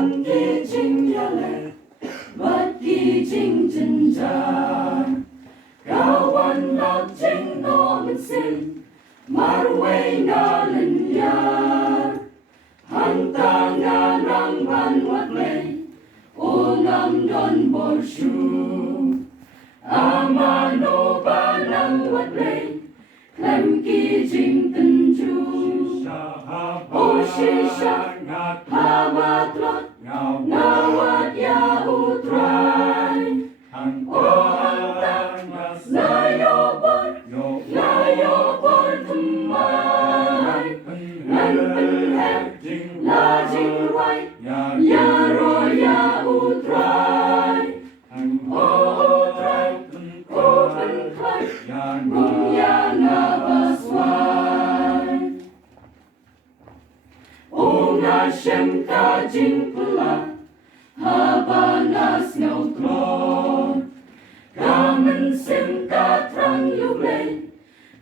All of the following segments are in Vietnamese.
hằng kỳ chính ya lệ bất kỳ chính chân cha kawan lak chính no mình xin marway na lần ya hằng ta nga rang ban wat lệ o ngam don bor shu amano ba nang wat lệ làm kỳ chính tân chu o shisha habatlat ngawat ya utrai o hantang nayo por thumai ngan penhep la jing wai ya ro ya utrai o utrai o pen khai ngung ya na baswai o nga shem ka jing pula habanas ngau tron ka men sim ka trang yu lei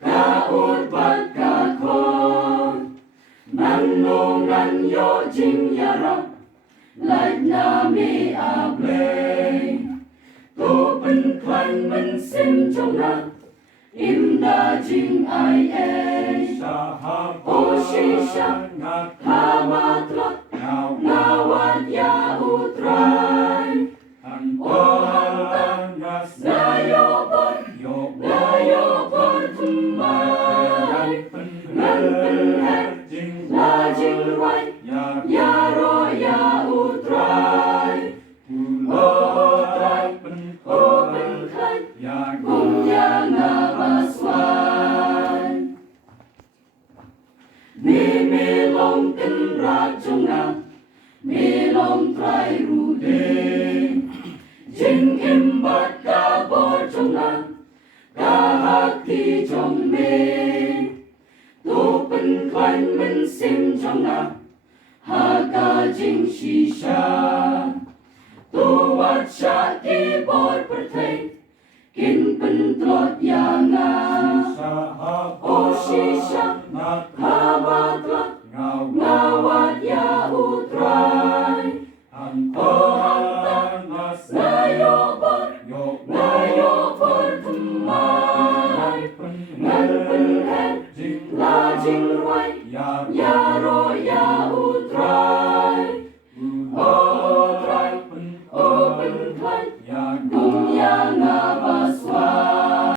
ka ut bat ka kon nan no ngan yo jing ya ra like na me a play tu pen klan men sim trong na im na jing ai e o shisha hamatla ngawat ya utrai o hantang nayo por thumai ngan penhep la jing wai ya ro ya utrai o utrai o pen khai ngung ya na baswai mi long tin ra chung na mi long trai ru de jing im bat ka bor chung na ka hak thi trong me tu pen klan men sim trong na ha ka jing shisha tu wat sha ki bor per thei kin pen trot ya nga o shisha habatla ngawat ya utrai o hantang nayo por thumai ngan penhep